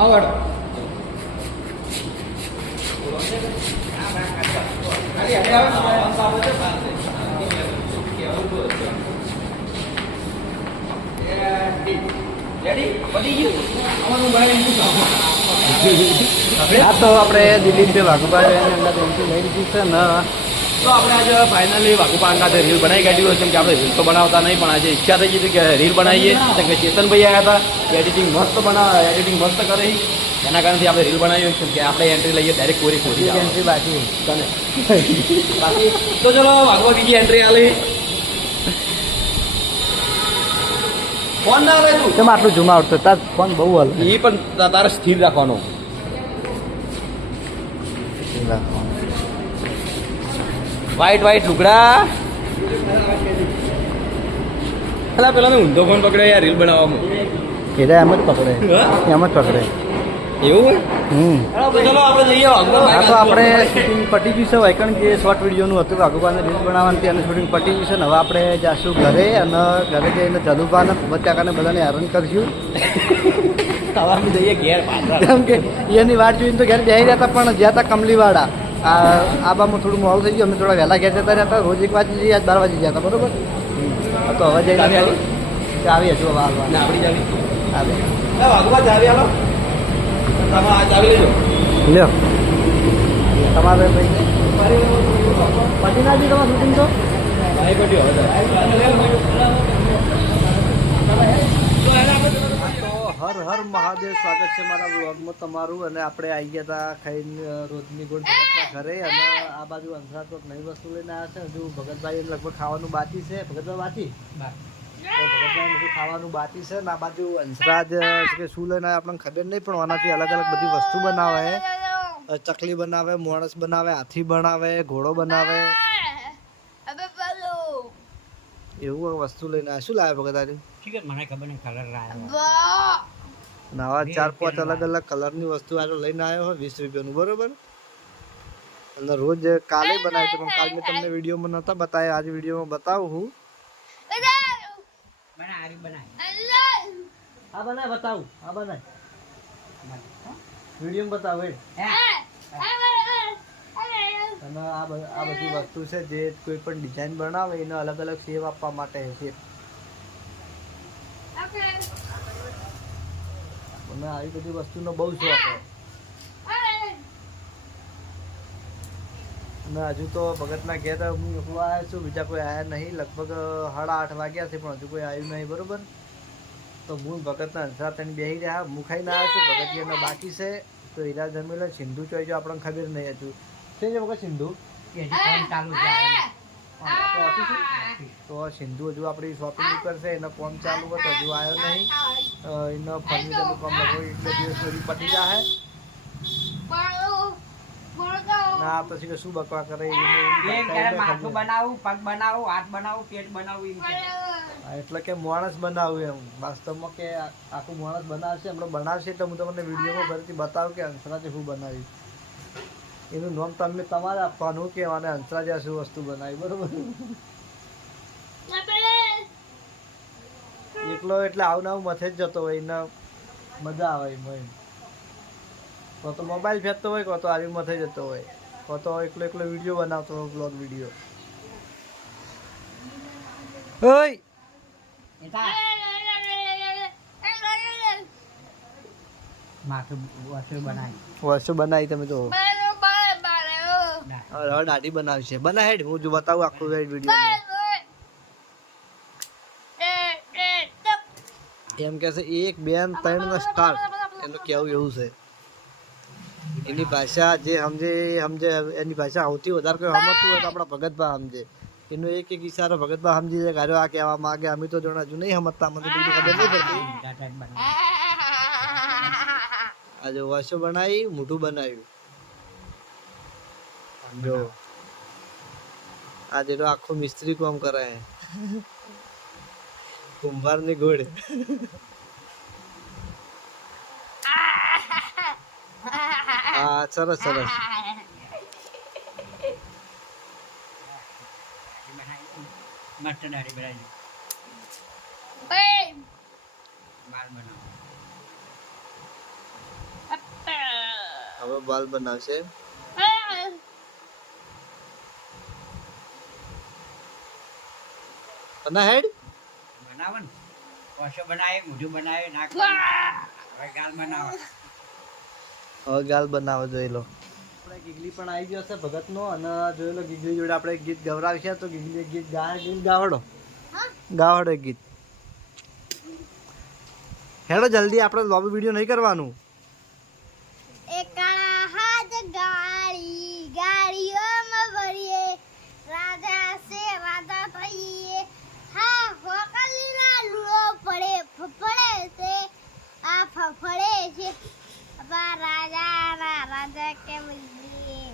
આવડ આ તો આપણે દિલીપભાઈ વાઘુભાઈ અંદર એમથી લઈ લીધી છે ને તો આપણે આજે ફાઇનલી વાઘુપા અંગાતે રીલ બનાવી કાઢ્યું કેમ કે આપણે રીલ તો બનાવતા નહીં પણ આજે ઈચ્છા થઈ ગઈ કે રીલ બનાવીએ કેમ કે ચેતનભાઈ આવ્યા હતા એડિટિંગ મસ્ત કરે એના કારણથી આપણે રીલ બનાવી કેમ કે આપણે એન્ટ્રી લઈએ ડાયરેક્ટ કોરી એન્ટ્રી બાકી બાકી તો ચલો વાઘુપા બીજી એન્ટ્રી આલી ફોન ના આવે તું કેમ આટલું જુમા આવતો તાર ફોન બહુ હાલ એ પણ તારે સ્થિર રાખવાનો વાઈટ લુગડા પેલા પેલા ઊંધો ફોન પકડે યાર રીલ બનાવવામાં એટલે એમ જ પકડે એવું ચલો આપણે જઈએ હા તો આપણે શૂટિંગ પટી ગયું છે વાયકણ જે શોર્ટ વિડીયોનું હતું વાઘુબાને રીલ બનાવવાની અને શૂટિંગ પટી ગયું છે ને હવે આપણે જાશું ઘરે અને ઘરે જઈને જલુભાને ભૂમત્યાકાને બધાને હેરાન કરશું અમે જઈએ ઘેર કેમ કે એની વાટ જોઈને તો ઘેર બેસી રહ્યા હતા પણ જ્યાં હતા કમલીવાળા આબામાં થોડું મોડું થઈ ગયું અમે થોડા વહેલા ઘેર જતા રહ્યા હતા રોજ 1 વાગે જઈએ આજ 12 વાગે ગયા હતા બરોબર તો હવે જઈને ચાવી હજુ હવે આપણી ચાવી વાઘુબા ચાવી આવો ચાવી લેજો લ્યો તમારે પતી ના દી તમારું શૂટિંગ તો હર હર મહાદેવ સ્વાગત છે મારા વ્લોગમાં તમારું અને આપણે આવી ગયા હતા ખાઈને રોજની ગોળ ભગતના ઘરે અને આ બાજુ અંધરા તો નવી વસ્તુ લઈને આવ્યા છે હજુ ભગતભાઈ લગભગ ખાવાનું બાકી છે ભગતભાઈ ભગતભાઈ બધું ખાવાનું બાકી છે ને આ બાજુ અંશરાજ કે શું લઈને આવ્યા આપણને ખબર નહીં પણ આનાથી અલગ અલગ બધી વસ્તુ બનાવે ચકલી બનાવે માણસ બનાવે હાથી બનાવે ઘોડો બનાવે એવું વસ્તુ લઈને આવ્યા શું લાવે ભગતભાઈ મને ખબર નહીં કલર નવા 4-5 અલગ અલગ કલરની વસ્તુ આજે લઈને આવ્યો હોય 20 રૂપિયાનું બરોબર અને રોજ કાલે બનાવ્યું પણ કાલ મેં તમને વિડીયોમાં નહોતા બતાવ્યા આજે વિડીયોમાં બતાવું હું વિડીયોમાં બતાવું અને આ બધી વસ્તુ છે જે કોઈ પણ ડિઝાઇન બનાવે એને અલગ અલગ શેપ આપવા માટે છે મને આવી બધી વસ્તુનો બહુ શોખ છે અને હજુ તો ભગતના ઘેર હું આવ્યા છું બીજા કોઈ આવ્યા નહીં લગભગ 8:30 વાગ્યા છે પણ હજુ કોઈ આવ્યું નહીં બરોબર તો હું ભગતના અંસરા તને બેસી રહ્યા હું ખાઈને આવ્યો છું ભગત બાકી છે તો હીરા જમીલે સિંધુ ચોઈ જો આપણને ખબર નહીં હજુ છે વખત સિંધુ તો સિંધુ હજુ આપણી શોપિંગ કરશે એનો ફોન ચાલુ હતો હજુ આવ્યો નહીં એનો ફર્નિચરનું કામ લગભગ 1-2 દિવસ સુધી પતી જાય ના પછી કે શું બકવા કરે માથું બનાવું પગ બનાવું હાથ બનાવું પેટ બનાવું એટલે કે માણસ બનાવું એમ વાસ્તવમાં કે આખું માણસ બનાવશે હમણાં બનાવશે તો હું તમને વિડીયોમાં ફરીથી બતાવું કે અંશરાજે શું બનાવ્યું એનું નામ તમે તમારે આપવાનું કે અને અંશરાજે શું વસ્તુ બનાવી બરોબર એકલો એટલે આવું આવું મથે જ જતો હોય એને મજા આવે એમ તો મોબાઈલ ફેંકતો હોય કો તો આવી મથે જતો હોય કો તો એકલો વિડીયો બનાવતો હોય બ્લોગ વિડીયો ઓય વસ્તુ બનાવી તમે તો દાઢી બનાવી છે બના હેડ હું જો બતાવું આખું વિડીયો એમ કે છે 1 2 3 નો સ્ટાર્ટ એનું કેવું એવું છે એની ભાષા જે સમજે એની ભાષા સૌથી વધારે કોઈ સમજતું હોય તો આપણા ભગતભા સમજે એનો એક ઈશારો ભગતભા સમજી જાય ગારો આ કહેવા માંગે અમે તો જોણા હજુ નહીં સમજતા મને બીજું ખબર નહીં પડતી આજે વાસો બનાવી મોઢું બનાવ્યું જો આજે તો આખો મિસ્ત્રી કામ કરે હે કુંભારની ગોળ હા સરસ મસ્ત દાઢી બનાવી માલ બનાવો હવે બાલ બનાવશે બના હેડ બનાવન કોશો બનાવે મોઢું બનાવે નાક હવે ગાલ બનાવે હવે ગાલ બનાવો જોઈ લો આપણે ગીગલી પણ આવી ગયો છે ભગતનો અને જોઈ લો ગીગલી જોડે આપણે ગીત ગવરાવશે તો ગીગલી ગીત ગાવડો ગાવડો ગીત હેડો જલ્દી આપણે લોબી વિડીયો નહીં કરવાનું એકણા હાથ ગાડી ગાડીઓમાં ભરીએ રાજા સે રાજા થઈએ હા હોકલીના લૂડો પડે ફફડે છે આ ફફડે છે આપા રાજા કે બોલીએ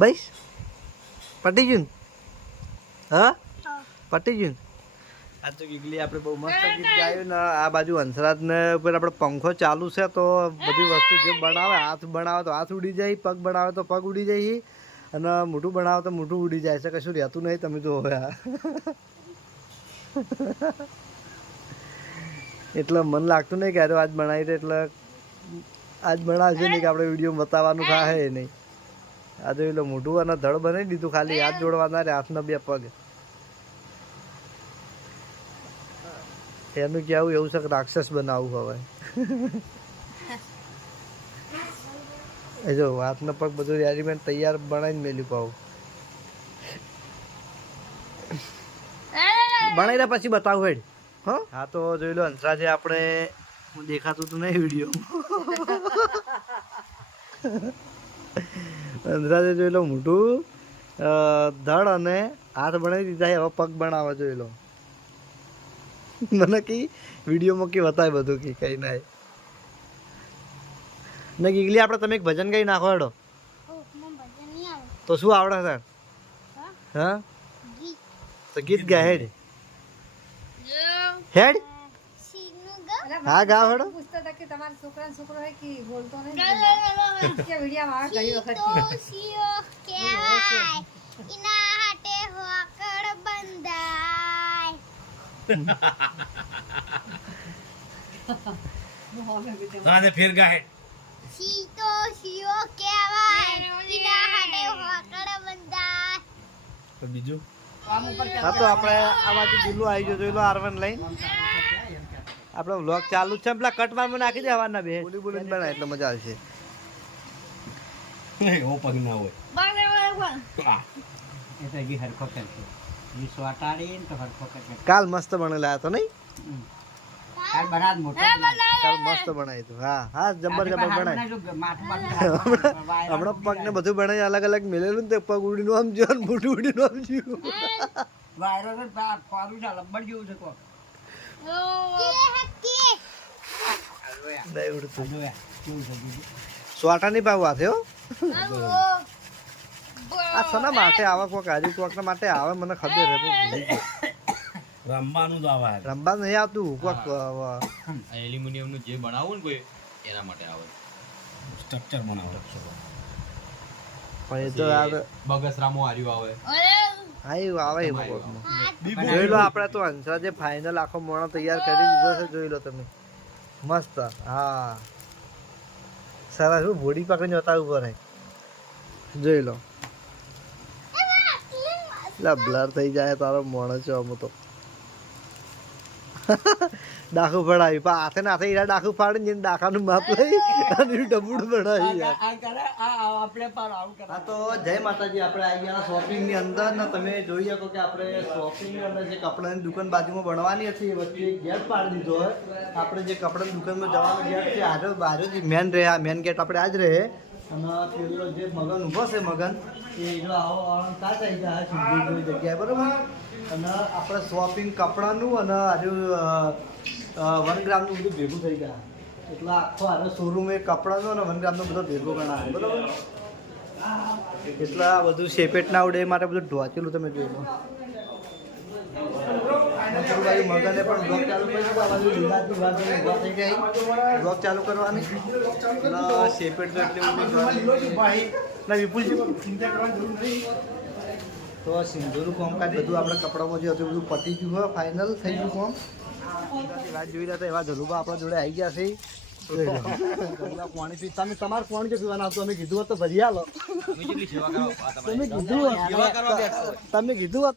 બસ પટી ગયું હા પટી ગયું આ તો ગીગલી આપણે બહુ મસ્ત ગીત ગાયું ને આ બાજુ હંસરાજ ને ઉપર આપણે પંખો ચાલુ છે તો બધી વસ્તુ જે બનાવે હાથ બનાવે તો હાથ ઉડી જાય પગ બનાવે તો પગ ઉડી જાય અને મોઢું બનાવે તો મોઢું ઉડી જાય છે કશું રહેતું નહીં તમે જો એટલે મન લાગતું નહીં કે આજ બનાવી દે એટલે આજ બનાવશે નહીં કે આપણે વિડીયો બતાવવાનું થાય નહીં આ તો એટલે મોઢું અને ધડ બનાવી દીધું ખાલી હાથ જોડવાના રે હાથના બે પગ એનું કેવું એવું છે કે રાક્ષસ બનાવવું હવે એ જો હાથના પગ બધું રેડીમેડ તૈયાર બનાવીને મેલ્યું પાવું બનાવી રહ્યા પછી બતાવું હેડ હા તો જોઈ લો હંસરાજે આપણે હું દેખાતું હતું નહીં વિડીયો હંસરાજે જોઈ લો મોટું ધડ અને હાથ બનાવી દીધા હવે પગ બનાવવા જોઈ લો મને કી વિડીયોમાં કે બતાવે બધું કે કઈ ના ને ગીગલી આપણે તમે એક ભજન ગાઈ નાખો હેડો તો શું આવડે સર હા તો ગીત ગા હેડ હેડ હા ગાવ હેડો પૂછતા હતા કે તમારા છોકરાનો છોકરો હે કે બોલતો નહીં કે વિડિયામાં આવે ઘણી વખત કેવાય ઇના હાટે હોકડ બંધાય ગાને ફેર ગાહે સીતો સીઓ કેવાય ઇના હાટે હોકડ બંધાય તો બીજું હા તો આપણે આ બાજુ દિલ્લુ આવી ગયો જોઈ લો R1 લઈને આપણો વ્લોગ ચાલુ છે પેલા કટ મારમાં નાખી દે હવાના બે બોલી બોલીને બનાય એટલે મજા આવશે ઓ પગ ના હોય એ તો ગી હરખો કરશે ઈ સ્વાટાડીને તો હરખો કરશે કાલ મસ્ત બનેલા હતો નહીં કાલ બનાદ મોટો કાલ મસ્ત બનાવી તું હા હા જબર બનાવી હમણાં પગ ને બધું બનાવી અલગ અલગ મેલેલું ને તે પગ ઉડીનું આમ જ્યો ને મોઢું ઉડીનું આમ જ્યું વાયરો તો ફોરું છે લબ્બડ જેવું છે કોક નહીં ઉડતું જોયા કેવું છે બીજું સ્વાટા નહીં પાવું હાથે હો આ સના માટે આવે કોક હારી કોક માટે આવે મને ખબર છે રમવાનું જ આવે રમવા નહીં આવતું કોક એલ્યુમિનિયમ નું જે બનાવવું ને કોઈ એના માટે આવે સ્ટ્રક્ચર બનાવો પણ એ તો આવે બગસરામો હાર્યું આવે હા એ આવે એ કોકમાં જોઈ લો આપણે તો હંસરાજે ફાઇનલ આખો મોણો તૈયાર કરી દીધો છે જોઈ લો તમે મસ્ત હા સરસ હું બોડી પકડીને જતા ઉપર જોઈ લો એટલે બ્લર થઈ જાય તારો મોણો છે અમુક તો ડાકુ ફડાવી પણ હાથે નાથે હીરા ડાકુ ફાડી ને ડાકાનું માપ લઈ અને ડબુડ બનાવી હા તો જય માતાજી આપણે આવી ગયા શોપિંગ ની અંદર ને તમે જોઈ શકો કે આપણે શોપિંગ ની અંદર જે કપડાની દુકાન બાજુમાં બનવાની હતી એ વચ્ચે ગેટ પાડી દીધો હોય આપણે જે કપડાની દુકાનમાં જવાનો ગેટ છે આજો બાજુ જે મેન રહે આ મેન ગેટ આપણે આજ રહે અને પેલો જે મગન ઊભો છે મગન એ જો આવો કાચ આવી જાય સીધી જગ્યાએ બરાબર અને આપણે શોપિંગ કપડાનું અને આજુ 1 ગ્રામનું બધું ભેગું થઈ ગયા એટલે આખો આનો શોરૂમ એ કપડાનો અને 1 ગ્રામનો બધો ભેગો ગણાવે બરાબર એટલે આ બધું સેપેટ ના ઉડે એ માટે બધું ઢોચેલું તમે જોઈ લો બાજુ મગને પણ બ્લોગ ચાલુ કર્યું આ બાજુ લીલાજી બાજુ ઊભા થઈ ગયા બ્લોગ ચાલુ કરવાની સેપેટ તો એટલે ના વિપુલજી ચિંતા કરવાની જરૂર નહીં તો સિંધુનું કામકાજ બધું આપણે કપડામાં જે હતું બધું પતી ગયું હોય ફાઇનલ થઈ ગયું કામ વાત જોઈ રહ્યા હતા એવા ધલુબા આપણા જોડે આવી ગયા છે ગલ્લા પાણી પી તમે તમારે પાણી જો પીવાના આવતો અમે કીધું હોત તો ભરી આલો તમે કેટલી સેવા કરો આ તમારી તમે કીધું હોત સેવા કરવા બેઠા હોય. તમે કીધું હોત